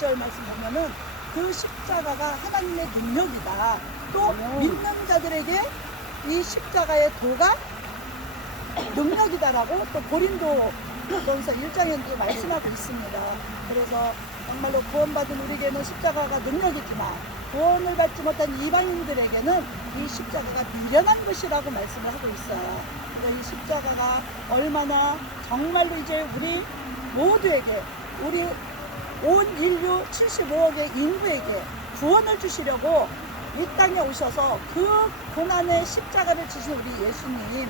6절 말씀 보면은 그 십자가가 하나님의 능력이다. 또 믿는 자들에게 이 십자가의 도가 능력이다라고 또 고린도 전서 1장에도 말씀하고 있습니다. 그래서 정말로 구원받은 우리에게는 십자가가 능력이지만 구원을 받지 못한 이방인들에게는 이 십자가가 미련한 것이라고 말씀을 하고 있어요. 그래서 이 십자가가 얼마나 정말로 이제 우리 모두에게, 우리 온 인류 75억의 인구에게 구원을 주시려고 이 땅에 오셔서 그 고난의 십자가를 지신 우리 예수님,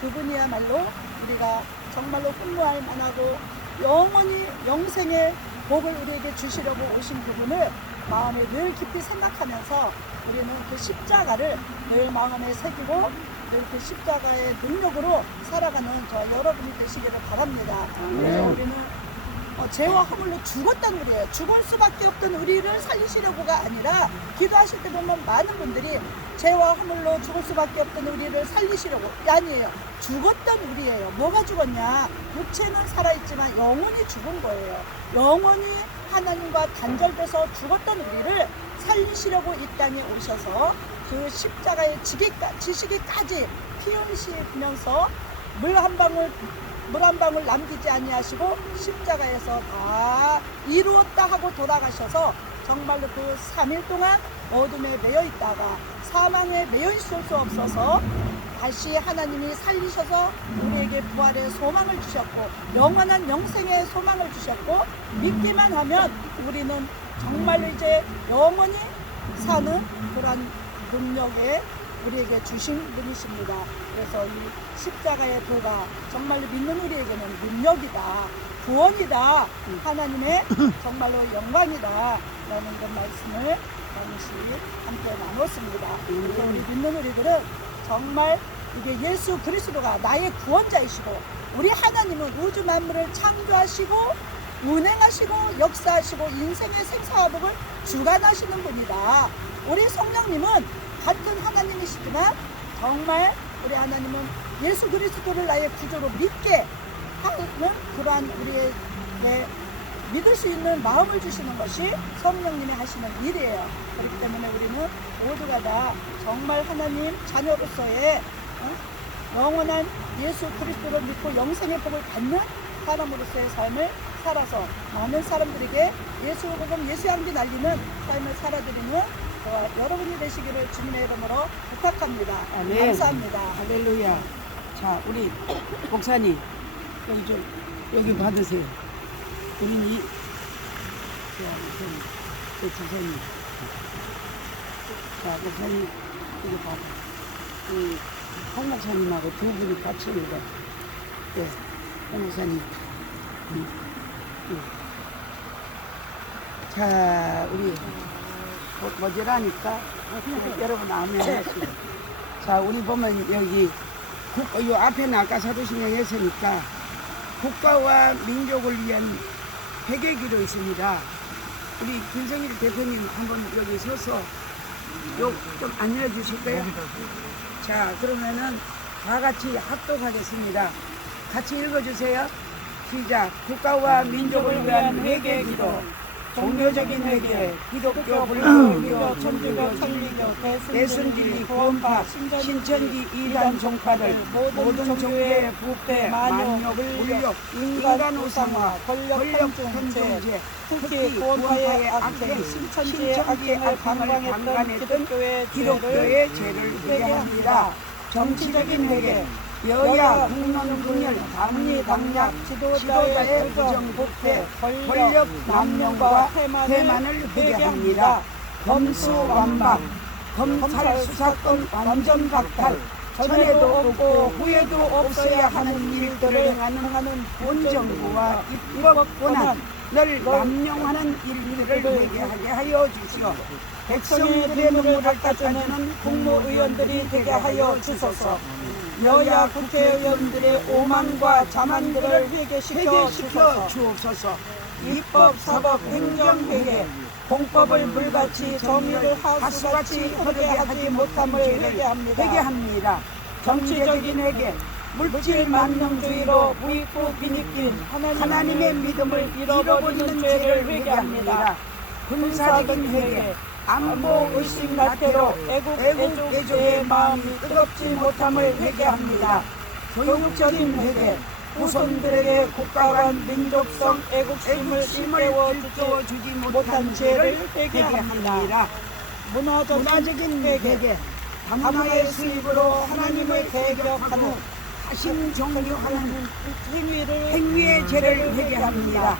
그분이야말로 우리가 정말로 흠모할 만하고 영원히 영생의 복을 우리에게 주시려고 오신 그분을 마음에 늘 깊이 생각하면서 우리는 그 십자가를 늘 마음에 새기고 늘 그 십자가의 능력으로 살아가는 저 여러분이 되시기를 바랍니다. 그래서 우리는 죄와 허물로 죽었던 우리예요. 죽을 수밖에 없던 우리를 살리시려고가 아니라 기도하실 때 보면 많은 분들이 죄와 허물로 죽을 수밖에 없던 우리를 살리시려고, 아니에요. 죽었던 우리예요. 뭐가 죽었냐? 육체는 살아있지만 영혼이 죽은 거예요. 영혼이 하나님과 단절돼서 죽었던 우리를 살리시려고 이 땅에 오셔서 그 십자가의 지시기까지 피 흘리시면서 물 한 방울 남기지 아니하시고 십자가에서 다 이루었다 하고 돌아가셔서 정말로 그 3일 동안 어둠에 매여 있다가 사망에 매여 있을 수 없어서 다시 하나님이 살리셔서 우리에게 부활의 소망을 주셨고 영원한 영생의 소망을 주셨고 믿기만 하면 우리는 정말로 이제 영원히 사는 그런 능력에 우리에게 주신 분이십니다. 그래서 이 십자가의 도가 정말로 믿는 우리에게는 능력이다, 구원이다, 하나님의 정말로 영광이다 라는 그 말씀을 잠시 함께 나눴습니다. 그래서 우리 믿는 우리들은 정말 이게 예수 그리스도가 나의 구원자이시고 우리 하나님은 우주 만물을 창조하시고 운행하시고 역사하시고 인생의 생사화복을 주관하시는 분이다. 우리 성령님은 같은 하나님이시지만 정말 우리 하나님은 예수 그리스도를 나의 구조로 믿게 하는 그러한 우리에게 믿을 수 있는 마음을 주시는 것이 성령님이 하시는 일이에요. 그렇기 때문에 우리는 모두가 다 정말 하나님 자녀로서의 영원한 예수 그리스도를 믿고 영생의 복을 받는 사람으로서의 삶을 살아서 많은 사람들에게 예수 복음 예수 향기 날리는 삶을 살아드리는 여러분이 되시기를 주님의 이름으로 부탁합니다. 아멘. 감사합니다. 할렐루야. 자, 우리 목사님 여기 받으세요. 우리 주사님. 자, 목사님 이거 받아. 우리 황 목사님하고 두 분이 같이 읽어. 네, 황 목사님. 자, 우리 모자라니까 여러분 아멘 하시고. 자, 우리 보면 여기 요 앞에는 아까 사도신경 했으니까 국가와 민족을 위한 회개기도 있습니다. 우리 김성일 대표님 한번 여기 서서 요 좀 안내해 주실까요? 자, 그러면은 다 같이 합독하겠습니다. 같이 읽어주세요. 시작. 국가와 민족을 위한 회개기도. 종교적인 회개, 기독교, 불교, 천주교, 천리교, 대순진리, 구원파, 신천지, 이단 종파들, 모든 종교의 부패, 만욕, 불욕, 인간 우상화, 권력 편중제, 특히 구원파의 악행, 신천지의 악행을 방관했던 기독교의 죄를 회개합니다. 정치적인 회개, 여야, 국론, 분열, 당리, 당략, 지도자의 부정부패, 권력, 남용과 태만을 회개합니다. 검수완박, 검찰 수사권 완전 박탈, 전에도 없고 후에도 없어야 하는 일들을 행하는 본정부와 입법 권한, 늘 남용하는 일들을 회개하게 하여 주시오. 백성들의 눈물을 닦아주는 국무위원들이 되게 하여 주소서. 여야 국회의원들의 오만과 자만들을 회개시켜 주옵소서. 입법, 사법, 행정회개, 공법을 불같이 정의를 하수같이 흐르게 하지 못함을 회개합니다. 정치적인 회개, 물질 만능주의로 무익부 빈익빈 하나님의 믿음을 잃어버리는 죄를 회개합니다. 군사적인 회개, 안보 의식 나태로 애국 애족의 마음이 뜨겁지 못함을 회개합니다. 교육적인 회개, 후손들에게 국가 간 민족성 애국심을 일깨워주지 못한 죄를 회개합니다. 문화적인 회개, 다문화의 수입으로 하나님을 대적한 후 다신 종교하는 행위의 죄를 회개합니다.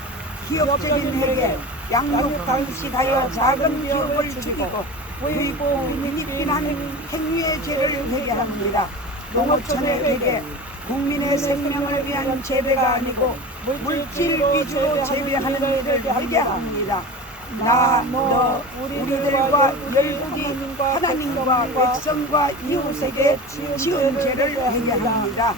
기업적인 회개, 양육 강식하여 작은 기업을 죽이고 부이고 빈익빈하는 행위의 죄를 회개합니다. 농어촌의 회개, 국민의 생명을 위한 재배가 아니고 물질 위주로 재배하는 일을 회개합니다. 나, 너, 우리들과 열국이 하나님과 백성과 이웃에게 지은 죄를 회개합니다.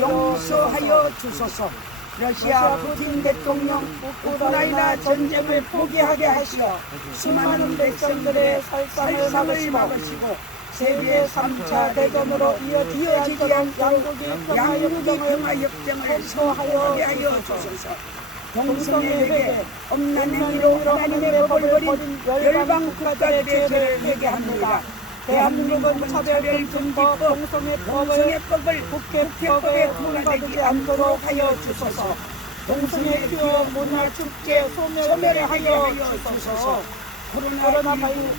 용서하여 주소서. 러시아 푸틴 대통령 우크라이나 전쟁을 포기하게 하시어 수많은 백성들의 살상을 막으시고 세계 3차 대전으로 이어지지 않도록 양국이 평화협정을 성사하게 하여 주소서. 동성애 회개, 엄난 행위로 하나님의 법을 버린 열방 국가들의 죄를 회개합니다. 대한민국은 차별금지법, 동성애법을 국회법에 통과되지 않도록 하여 주소서. 동성애 퓨어 문화축제 소멸하여 주소서. 코로나 바이러스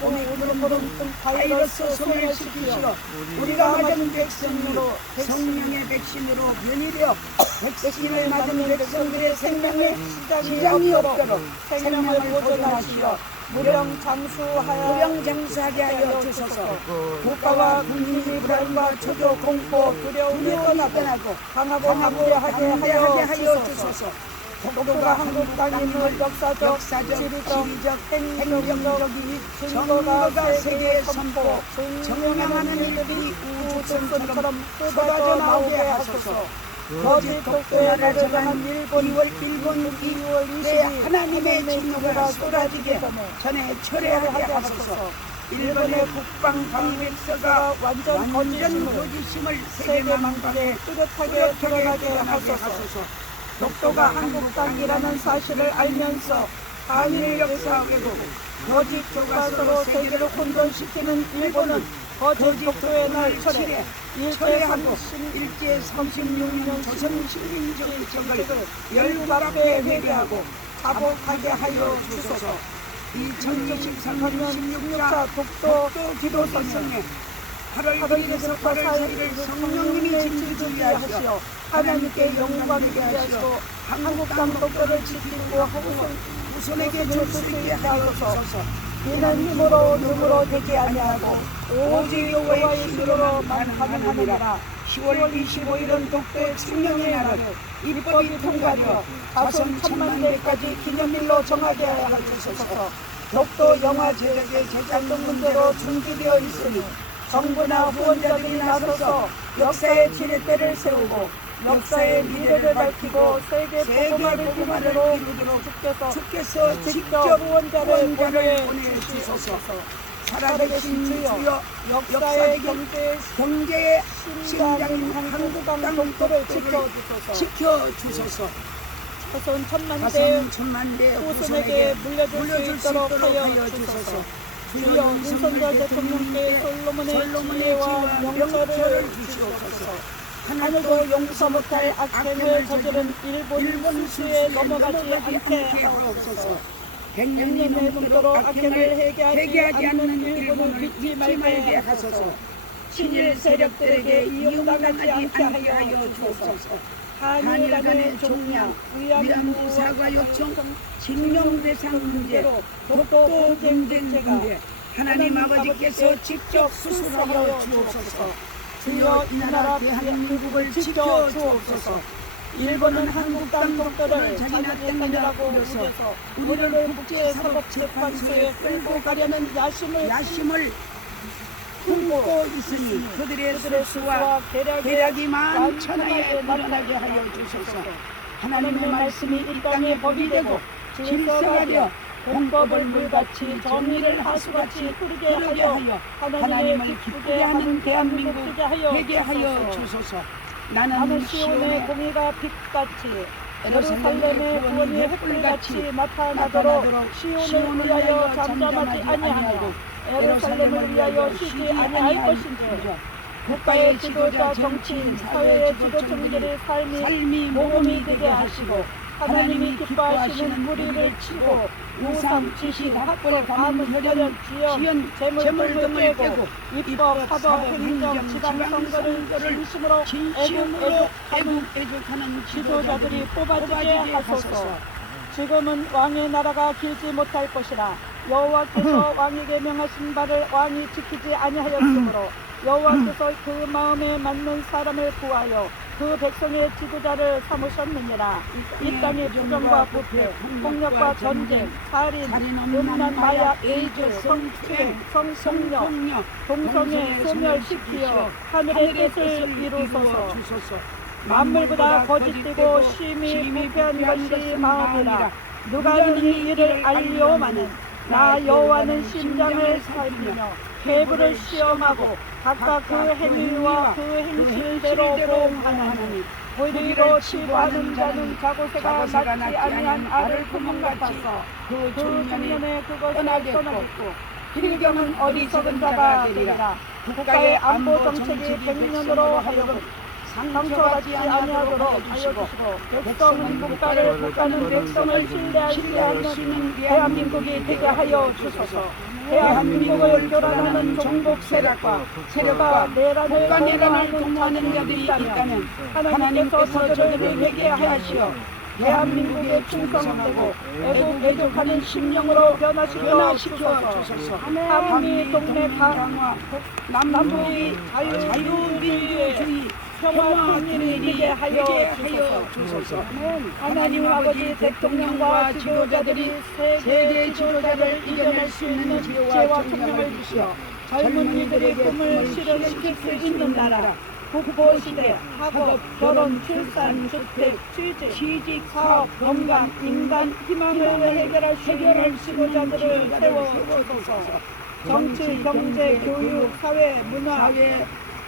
바이러스 소멸시키시어 우리가 맞은 백신으로 성령의 백신으로 면역력 백신을 맞은 백성들의 생명에 지장이 없도록 생명을 보존하시어 무령 장수하게 하여 주소서. 국가와 국민이 불안과 초조 공포 두려움이 떠나고 강하고 무례하게 하여 주소서. 독도가 한국 땅임을 역사적, 지리적, 행정적 증거가 세계에 선포, 증명하는 일들이 우주선처럼 쏟아져 나오게 하소서. 거짓 독도에 나르는 일본 2월 20일 하나님의 진노가 쏟아지게 전에 철회하게 하소서. 일본의 국방 방백서가 완전 거짓심을 세계 만방에 뚜렷하게 드러나게 하소서. 독도가 한국 땅이라는 사실을 알면서 한일 역사 왜곡, 거짓 교과서로 세계를 혼돈시키는 일본은 거짓 독도의 날 철회하고 일제 36년 조선 식민지적을 열받게 회개하고 자복하게 하여 주소서. 2023년 16차 독도 기도선언에 8월 1일에서 8월 4일을 성령님이 진주하시어 하나님께 영광이게 하시고 한국 땅 독도를 지키고 후손에게 줄 수 있게 하소서. 이는 힘으로 능으로 되지 아니하고 오직 여호와의 힘으로만 가능하느니라. 10월 25일은 독도의 청령의 날을 입법이 통과되어 자손 천만대까지 기념일로 정하게 하여 주소서. 독도 영화 제작의 제작권 문제로 중지되어 있으니 정부나 후원자들이 나서서 역사의 지렛대를 세우고 역사의 미래를 밝히고 세계 복음화를 이루도록 주께서 직접 후원자를 보내주소서. 살아계신 주여, 역사의 경제의 심장인 한국 땅 독도를 지켜주소서. 자손 천만대 후손에게 물려줄 수 있도록 하여 주소서. 주여, 윤석열 대통령께 솔로몬의 지혜와 명철을 주시옵소서. 하늘도 용서 못할 악행을 저지른 일본 수에 넘어가지 않게 하옵소서. 100년의 넘도록 악행을 회개하지 않는 일본을 믿지 말게 하소서. 친일 세력들에게 이용당하지 않게 하여 주옵소서. 한일 간의 종량, 위안부 사과 요청, 징용 대상 문제로 독도 경쟁 문제 하나님 아버지께서 직접 수술하여 주옵소서. 주여, 이 나라 대한민국을 지켜 주옵소서. 일본은 한국 땅 독도를 자기네 땅이라고 우겨서 우리를 국제사법재판소에 끌고 가려는 야심을 품고 있으니 그들의 수와 계략이 만천하에 일어나게 하여 주소서. 하나님의 말씀이 이 땅의 법이 되고 질서가 되어 공법을 물같이 정의를 하수같이 흐르게 하여 하나님을 기쁘게 하는 대한민국 되게 하여 주소서. 나는 시온의 공의가 빛같이 예루살렘의 구원이 햇불같이 나타나도록 시온을 위하여 잠잠하지 아니하며 예루살렘을 위하여 쉬지 아니할 것인지 국가의 지도자 정치인 사회의 지도층들의 삶이 모범이 되게 하시고 하나님이 기뻐하시는 무리를 치고 우상, 지식, 학벌, 가문, 혈연, 지연, 재물 등을 깨고 입법, 사법, 행정, 지방선거를 진심으로 애국하는 지도자들이 뽑아지게 하소서. 지금은 왕의 나라가 길지 못할 것이라 여호와께서 왕에게 명하신 바를 왕이 지키지 아니하였으므로 여호와께서 그 마음에 맞는 사람을 구하여 그 백성의 지도자를 삼으셨느니라. 이 땅의 부정과 부패, 폭력과 전쟁, 살인, 음란, 마약, 에이즈, 성추행, 성폭력, 동성애 소멸시키어 하늘의 뜻을 이루소서. 만물보다 거짓되고 심히 부패한 것이 마음이라. 누가 능히 이를 알리오마는 나 여호와는 심장을 살피며 계부를 시험하고 각각 그 행위와 그 행실대로 보응하나니 의리로 치부하는 자는 자고새가 낳지 아니한 알을 구멍 같아서 그 중년에 그것을 떠나겠고 필경은 어리석은 자가 되리라. 국가의 안보 정책이 100년으로 하여금 상처받지 아니하도록 하여주시고 백성은 국가를 국가는 백성을 신뢰하는 대한민국이 되게 하여 주소서. 대한민국을 교란하는 종북 세력과 내란을 공모하는 자들이 있다면 하나님께서 저들을 회개하시어 대한민국에 충성되고 애국하는 심령으로 변화시켜 주소서. 한미 동맹 강화, 남북의 자유민주주의 평화 통일이 되게 하여 주소서. 하나님 아버지 대통령과 지도자들이 세계 지도자를 이겨낼 수 있는 지혜와 총명을 주시어 젊은이들의 꿈을 실현시킬 수 있는 나라, 국보시대, 학업, 결혼, 출산, 주택, 취직, 사업, 건강, 인간, 희망을 해결할 수 있는 지도자들을 세워주소서. 정치, 경제, 교육, 사회,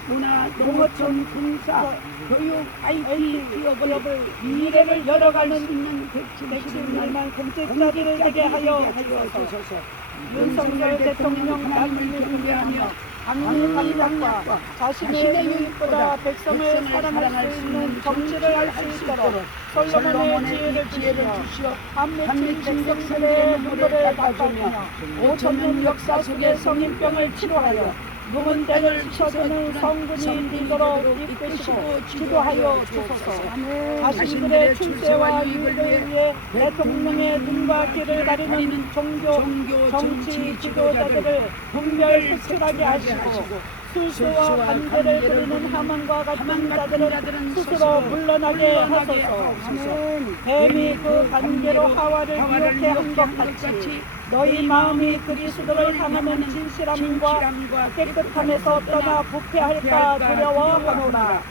문화, 농어촌, 군사, 교육, IT, 기업을 미래를 열어가는 있는 백신만 공직자들을 되게 하여 주소서. 윤석열 대통령 하나님을 경배하며 강력과 자신의 유익보다 백성을 사랑할 수 있는 정치를 할 수 있도록 솔로몬의 지혜를 주시어 한맺힌 백성들의 눈물을 닦아주며 5천년 역사 속의 성인병을 치료하여 묵은 때를 씻어주는 성군이 되도록 이끄시고 지도하여 주소서. 자신들의 출세와 유익을 위해 대통령의 눈과 귀를 가리는 종교, 정치 지도자들을 분별 수출하게 하시고 술수와 관계를 부리는 하만과 같은 자들은 스스로 물러나게 하소서. 뱀이 그 관계로 하와를 유혹해 한 것 같이 너희 마음이 그리스도를 향하는 진실함과 깨끗함에서 떠나 부패할까 두려워하노라.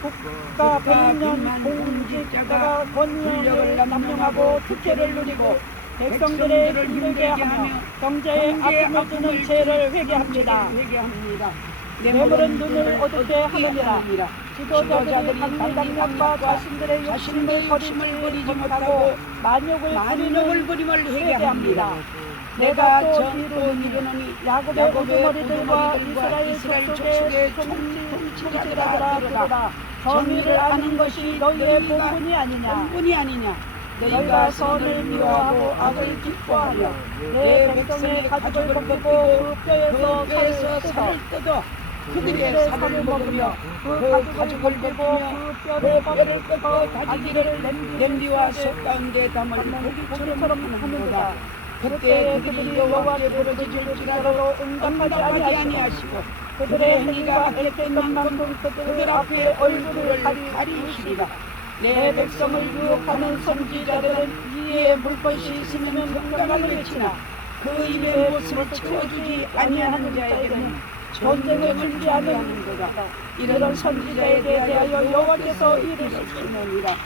국가 100년 공직자가 권력을 남용하고 특혜를 누리고 백성들의 힘들게 하며 경제에 아픔을 주는 죄를 회개합니다. 뇌물은 눈을 어둡게 하느니라. 지도자들이 강력과 자신들의 욕심을 버리지 못하고 만욕을 부림을 회개합니다. 내가 또 이루노니 야곱의 우두머리들과 이스라엘 족속의 통치자들아 들으라. 정의를 아는 것이 너희의 본분이 아니냐. 너희가 선을 미워하고 악을 기뻐하며 내 백성의 가죽을 벗기고 그 뼈에서 살을 뜯어 그들의 살을 먹으며 그 가죽을 벗기며 그 뼈를 뜯어 가지를 냄비와 솥 가운데 담아 고기처럼 하는도다. 그때 그들이 여호와께 부르짖을지라도 응답하지 아니하시고 그들의 행위가 얽힌 만큼 그들 앞에 얼굴을 가리시리라. 내 백성을 유혹하는 선지자들은 이에 물것이 있으면 건강을 외치나 그 입의 못을 채워주지 아니하는 자에게는 전쟁을 준비하는 거다. 이런 선지자에 대하여 여호와께서 이르시느니라.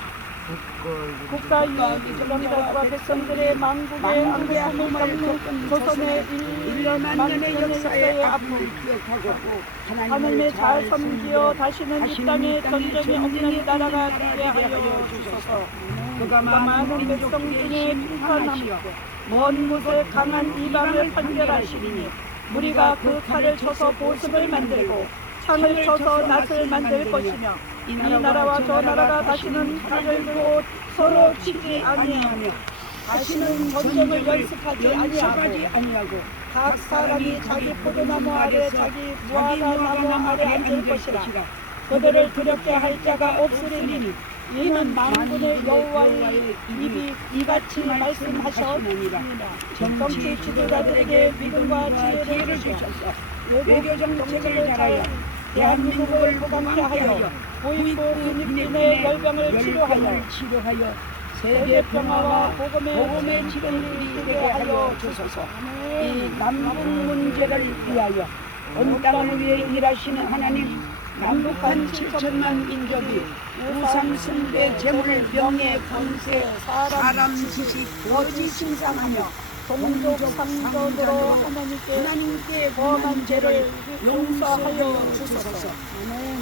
국가 유공자와 백성들의 망국의 안개함을 덮는 조선의 1만 년의 역사의 아픔 하느님의 잘 섬기어 다시는 이 땅에 전쟁이 없는 나라가 되게 하여 주소서. 그가 많은 백성 중에 핑파남고 먼 곳에 강한 이방을 판결하시리니 무리가 그 칼을 쳐서 보습을 만들고 창을 쳐서 낫을 만들 것이며 이 나라와 저 나라가 다시는 칼을 들고 서로 치지 아니하며 다시는 전쟁을 연습하지 아니하고 각 사람이 자기 포도나무 아래 자기 무화과나무 아래 앉을 것이라. 그들을 두렵게 할 자가 없으리니 이는 만군의 여호와의 입이 이같이 말씀하셨느니라. 정치 지도자들에게 믿음과 지혜를 주셔서 외교 정책을 잘하여 대한민국을 부강케 하여 부익부 국민의 열병을 치료하여 세계 평화와 복음의 지름길이 되게 하여 주소서. 이 남북 문제를 위하여 온 땅을 위해 일하시는 하나님, 남북한 7천만 민족이 우상 숭배, 재물, 명예, 권세, 사람 지식, 거짓 신상하며 종족 상전으로 하나님께 범한 죄를 용서하여 주소서.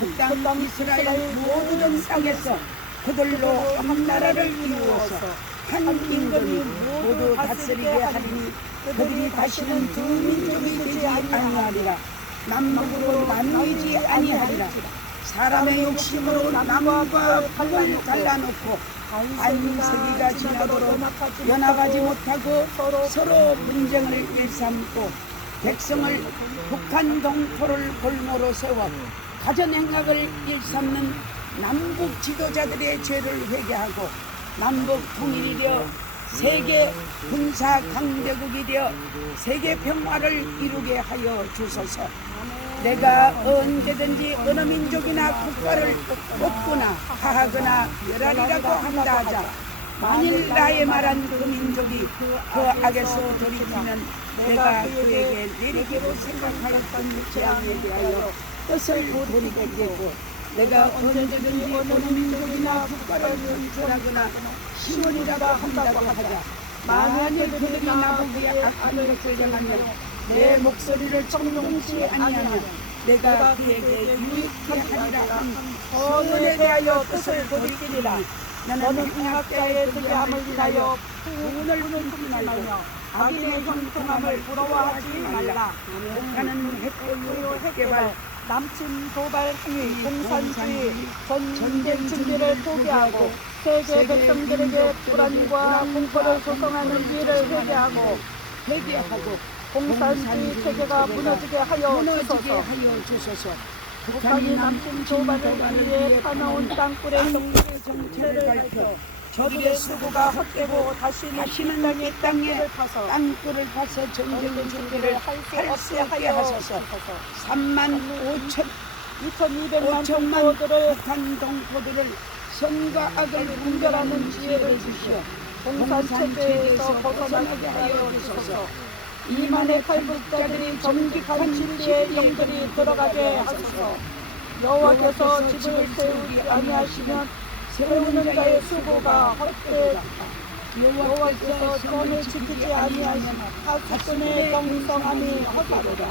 그 땅 이스라엘 모든 땅에서 그들로 한 나라를 이루어서 한 임금이 모두 다스리게 하리니 그들이 다시는 두 민족이 되지 아니하리라. 남북으로 나누이지 아니하리라. 사람의 욕심으로 남과 북을 갈라놓고 안세기가 지나도록 연합하지 못하고 서로 분쟁을 일삼고 백성을 북한 동포를 골모로 세워 가전행각을 일삼는 남북 지도자들의 죄를 회개하고 남북 통일이 되어 세계 군사 강대국이 되어 세계 평화를 이루게 하여 주소서. 내가 언제든지 어느 민족이나 국가를 얻거나 하하거나 멸하리라고 한다 하자 만일 나의 말한 그 민족이 그 악에서 돌이키면 내가 그에게 내리기로 생각하였던 재앙에 대하여 뜻을 돌이키겠고 내가 언제든지 어느 민족이나 국가를 건설하거나 심으리라고 한다고 하자 만일 그들이 나보기에 악한 것을 정하면 내 목소리를 청종치 아니하면 내가 그에게 유익하게 하리라 한 선언에 대하여 뜻을 돌이키리라. 너는 행악자의 득이함을 위하여 부은을 품지 말며 악인의 형통함을 부러워하지 말라. 북한은 핵 개발, 남침 도발 행위, 공산주의, 전쟁 준비를 포기하고 세계 백성들에게 불안과 공포를 조성하는 일을 회개하고 공산주의 체계가 무너지게 하여 주소서. 북한이 남침 도발을 위해 파놓은 땅굴의 정체를 밝혀 저들의 수고가 헛되고 다시는 이 땅에 땅굴을 파서 전쟁의 준비를 할 수 없게 하소서. 3만 2,200만 동포들을 북한 동포들을 선과 악을 분별하는 지혜를 주시어 공산체제에서 벗어나게 하여 주소서. 이만의 칼국자들이 정직한 진리의 영들이 들어가게 하소서. 여호와께서 집을 세우지 아니하시면 세우는 자의 수고가 헛되다. 여호와께서 전을 지키지 아니하시면 하수꾼의 경성함이 헛되다.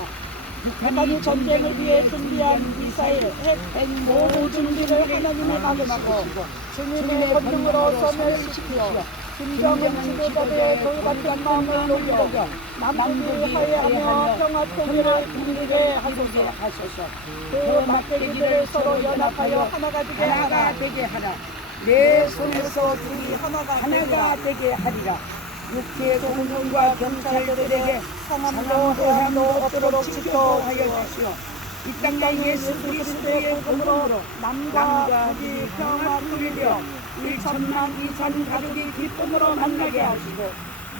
북한이 전쟁을 위해 준비한 미사일, 핵 모든 준비를 하나님이 막으시고 주님의 권능으로 소멸시키어 김정은 지도자들의 돌같은 마음을 녹여 남북이 화해하며 평화 통일을 이루게 하소서. 그 막대기들을 서로 연합하여 하나가 되게 하라. 내 손에서 둘이 하나가 되게 하리라. 육체 공군과 경찰들에게 상함도 해함도 없도록 지켜하여 주시오. 이 땅에 예수 그리스도의 복음으로 남과 북이 평화 통일되어 1천만 2천 가족이 기쁨으로 만나게 하시고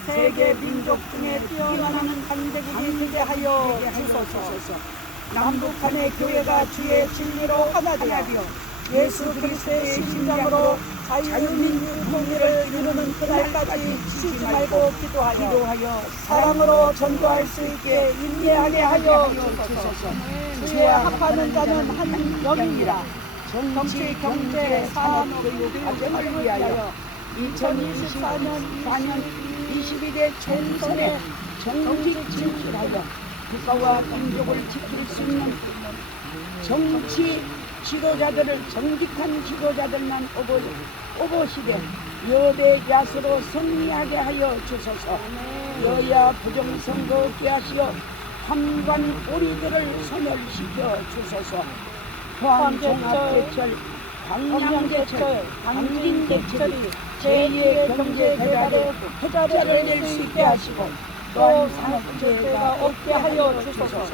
세계 민족 중에 뛰어나는 한대국이 되게 하여 주소서. 남북한의 교회가 주의 진리로 하나 되어 예수 그리스도의 심장으로 자유민주 통일을 이루는 그날까지 쉬지 말고 기도하여 사랑으로 전도할 수 있게 인내하게 하여 주소서. 주의 합하는 자는 한 영이라. 정치, 경제, 산업, 교육 발전을 위하여 2024년 22대 총선에 정직 진출하여 국가와 민족을 지킬 수 있는 정치 지도자들을 정직한 지도자들만 오보시되 여대 야수로 승리하게 하여 주소서. 여야 부정선거 없게 하시어 한관 오리들을 소멸시켜 주소서. 포항종합제철, 광양제철, 광진제철이 제2의 경제개발의 해자를 낼 수 있게 하시고 또 산업재해가 없게 하여 주소서.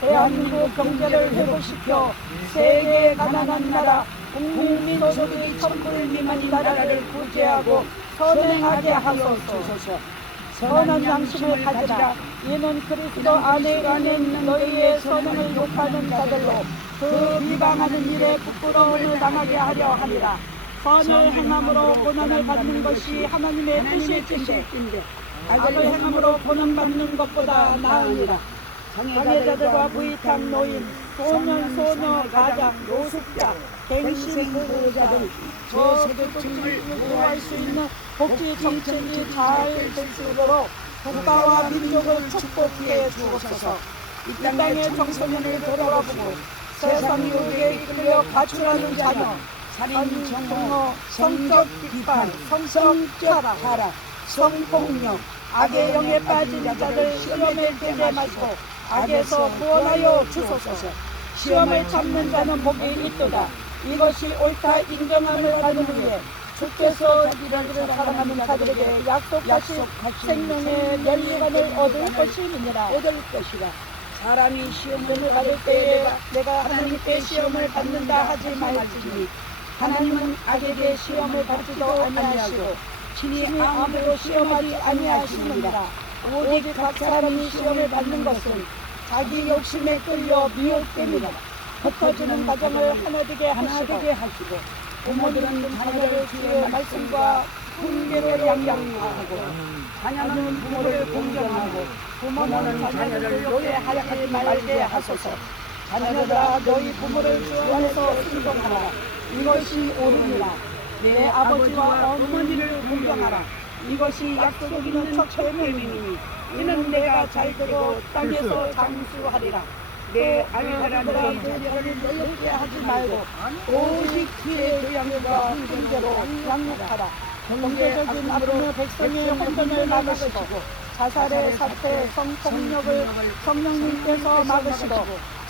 대한민국 경제를 회복시켜 세계 가난한 나라, 국민 소득이 1000불 미만인 나라를 구제하고 선행하게 하여 주소서. 선한 양심을 가지라. 이는 그리스도 안에 있는 너희의 선행을 욕하는 자들로 그 비방하는 일에 부끄러움을 당하게 하려 하리라. 선을 행함으로 고난을 받는 것이 하나님의 뜻일진데 악을 행함으로 고난받는 것보다 나으니라. 장애자들과 부익한 노인, 소년, 소녀, 가장, 노숙자, 갱신 보호자들, 저소득층을 보호할 수 있는 복지 정책이 잘 될 수 있도록 국가와 민족을 축복해 주옵소서. 이 땅의 청소년을 돌아보고 세상 유혹에 이끌려 가출하는 자녀, 살인, 정오, 성적 비판, 성적 타락, 성폭력, 악의 영에 빠진 자들 시험에 들게 마시고 악에서 구원하여 주소서. 시험을 참는 자는 복이 있도다. 이것이 옳다 인정함을 받은 후에 주께서 자기를 사랑하는 자들에게 약속하신 생명의 면류관을 얻을 것이니라. 사람이 시험을 받을 때에 내가 하나님께 시험을 받는다 하지 말지니 하나님은 악에게 시험을 받지도 아니하시고 친히 아무도 시험하지 아니하시느니라. 오직 각 사람이 시험을 받는 것은 자기 욕심에 끌려 미혹됩니다. 흩어지는 가정을 하나되게 하시고 부모들은 자녀를 주의 말씀과 훈계로 양육하고 자녀는 부모를 공경하고 부모는 자녀를 노예하지 말게 하소서. 자녀들아 너희 부모를 주 안에서 순종하라. 이것이 옳으니라. 내 아버지와 어머니를 공경하라. 이것이 약속 있는 첫 계명이니 이는 내가 잘되고 땅에서 장수하리라. 내 아들들아 너희를 놀랍게 하지 말고 오직 그의 교양과 훈계로 양육하라. 경제적인 앞으로 백성의 혼돈을 막으시고 자살의 사태, 성폭력을 성령님께서 막으시고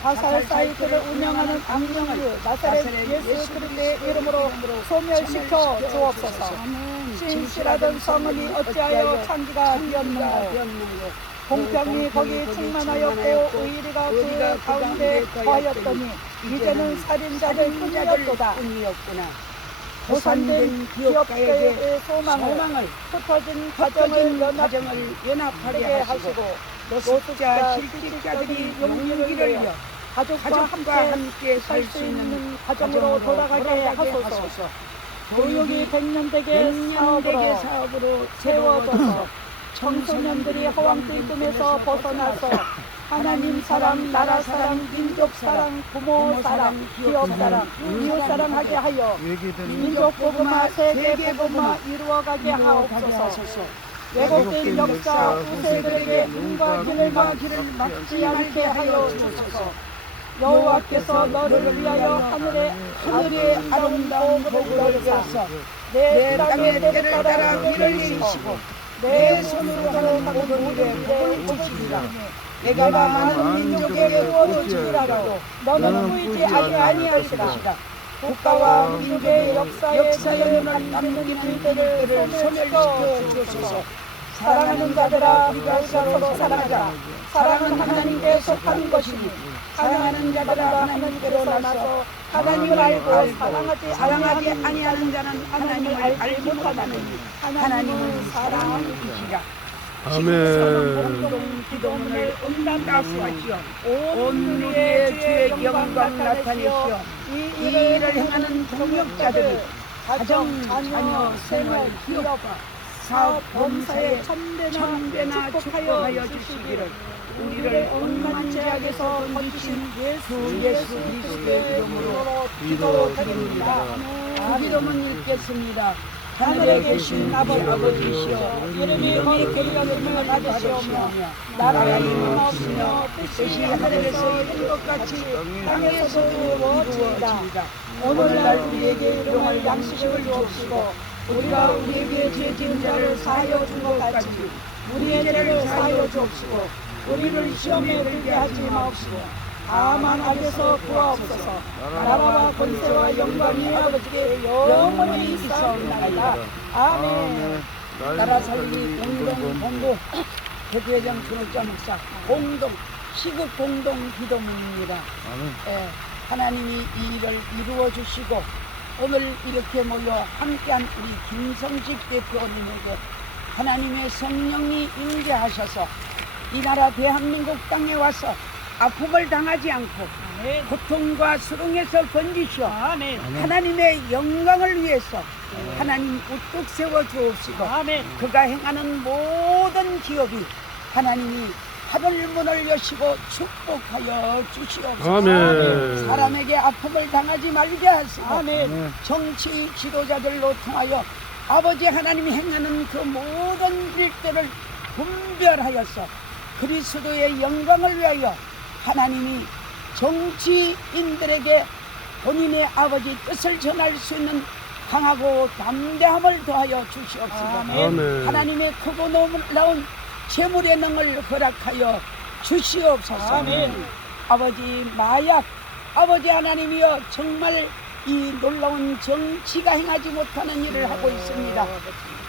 자살 사이트를 운영하는 악령을 나사렛 예수 그리스도의 이름으로 소멸시켜 주옵소서. 신실하던 성은이 어찌하여 창기가 되었는고 공평이 거기 충만하였고 의리가 그 가운데 거하였더니 이제는 살인자들 뿐이었도다. 도산된 기업가의 소망을 흩어진 가정을 연합하게 하시고 노숙자 실직자들이 용기를 내어 가족과 함께 살 수 있는 가정으로 돌아가게 하소서. 교육이 100년 되게 사업으로 세워져서 청소년들이 허황된 꿈에서 벗어나서 하나님 사랑, 나라 사랑, 민족 사랑, 부모 사랑, 기업 사랑, 이웃 사랑하게 하여 민족 복음화, 세계 복음화 이루어가게 하옵소서. 왜곡된 역사 후세들에게 눈과 길을 막지 않게 하여 주소서. 여호와께서 너를 위하여 하늘의 아름다운 복을 주소서. 내 땅의 때를 따라 길을 내시고 내 손으로 하는 모든 일에 복을 주시리라. 내가 많은 민족에게 구원을 주리라도 너는 보이지 아니할 것이다. 국가와 민족의 역사에 자연을 남는 이들을 소멸시켜 주소서. 사랑하는 자들아 우리가 서로 사랑하자. 사랑은 하나님께 속한 것이니 사랑하는 자들아 하나님께로 나서 하나님을 알고 사랑하지 아니하는 자는 하나님을 알지 못하나니 하나님은 사랑이시라. 아멘. 기도문을 응답하시오. 온 우리의 주의 영광 나타내시오. 이 일을 행하는 동력자들 가정, 자녀, 생활, 기업, 사업 범사에 범사에 천대나 축복하여 주시기를 우리를 억만지악에서 건지신 예수 그리스도의 이름으로 기도드립니다. 기도문 읽겠습니다. 하늘에 계신 아버지시여 이름이 거룩히 여김을 받으시오며 나라가 임하옵시며 뜻이 하늘에서 이룬 것 같이 땅에서도 이루어지이다. 오늘날 우리에게 일용할 양식을 주옵시고 우리가 우리에게 죄 지은 자를 사하여 준 것 같이 우리의 죄를 사하여 주옵시고 우리를 시험에 들게 하지 마옵시고 다만 악에서 구하옵소서. 나라와 권세와 영광이 아버지께 영원히 있사옵나이다. 아멘. 나라 살기 공동 본부 대표회장 준옥자 목사 공동 시국 공동 기도문입니다. 예, 하나님이 이 일을 이루어 주시고 오늘 이렇게 모여 함께한 우리 김성식 대표님에게 하나님의 성령이 임재하셔서 이 나라 대한민국 땅에 와서 아픔을 당하지 않고 고통과 수렁에서 건지시어 하나님의 영광을 위해서 하나님 우뚝 세워 주옵시고 그가 행하는 모든 기업이 하나님이 하늘 문을 여시고 축복하여 주시옵소서. 아멘. 사람에게 아픔을 당하지 말게 하시고 정치 지도자들로 통하여 아버지 하나님이 행하는 그 모든 일들을 분별하여서 그리스도의 영광을 위하여 하나님이 정치인들에게 본인의 아버지 뜻을 전할 수 있는 강하고 담대함을 더하여 주시옵소서. 아멘. 하나님의 크고 놀라운 재물의 능을 허락하여 주시옵소서. 아버지 마약 아버지 하나님이여 정말 이 놀라운 정치가 행하지 못하는 일을 하고 있습니다.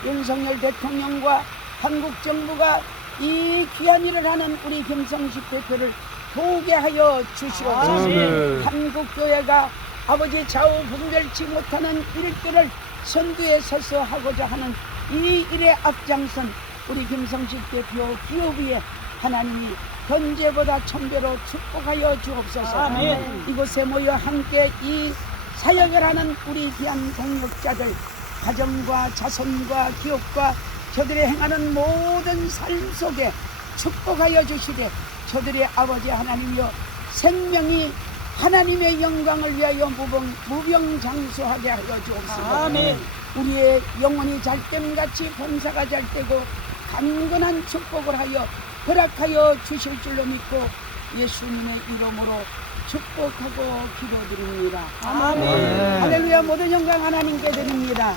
윤석열 대통령과 한국 정부가 이 귀한 일을 하는 우리 김성식 대표를 도우게 하여 주시옵소서. 아멘. 한국 교회가 아버지 좌우 분별치 못하는 일들을 선두에 서서 하고자 하는 이 일에 앞장선 우리 김성식 대표 기업 위에 하나님이 현재보다 천배로 축복하여 주옵소서. 아멘. 이곳에 모여 함께 이 사역을 하는 우리 귀한 동역자들 가정과 자손과 기업과 저들의 행하는 모든 삶 속에 축복하여 주시되 저들의 아버지 하나님이여 생명이 하나님의 영광을 위하여 무병장수하게 하여 주옵소서. 아멘. 우리의 영혼이 잘됨같이 범사가 잘되고 강건한 축복을 하여 허락하여 주실 줄로 믿고 예수님의 이름으로 축복하고 기도드립니다. 아멘. 할렐루야. 모든 영광 하나님께 드립니다.